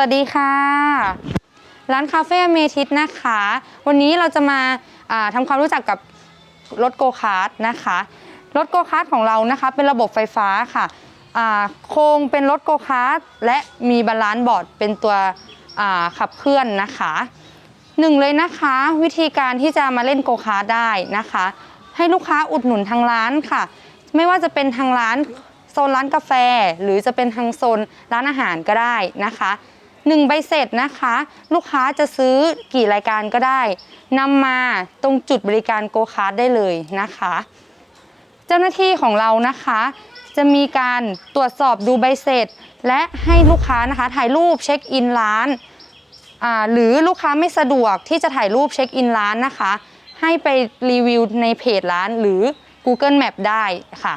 วัสดีค่ะ ร้านคาเฟ่เมทิสนะคะ วันนี้เราจะมาอ่าทำความรู้จักกับรถโกคาร์ทนะคะรถโกคาร์ทของเรานะคะเป็นระบบไฟฟ้าค่ะโครงเป็นรถโกคาร์ทและมีบาลานซ์บอร์ดเป็นตัวขับเคลื่อนนะคะหนึ่งเลยนะคะ วิธีการที่จะมาเล่นโกคาร์ทได้นะคะ ให้ลูกค้าอุดหนุนทางร้านค่ะ ไม่ว่าจะเป็นทางร้านโซนร้านกาแฟ หรือจะเป็นทางโซนร้านอาหารก็ได้นะคะ หนึ่งใบเสร็จนะคะ ลูกค้าจะซื้อกี่รายการก็ได้นำมาตรงจุดบริการโกคาร์ดได้เลยนะคะ เจ้าหน้าที่ของเรานะคะ จะมีการตรวจสอบดูใบเสร็จ และให้ลูกค้านะคะถ่ายรูปเช็คอินร้านหรือลูกค้าไม่สะดวกที่จะถ่ายรูปเช็คอินร้านนะคะ ให้ไปรีวิวในเพจร้านหรือ Google Map ได้ค่ะ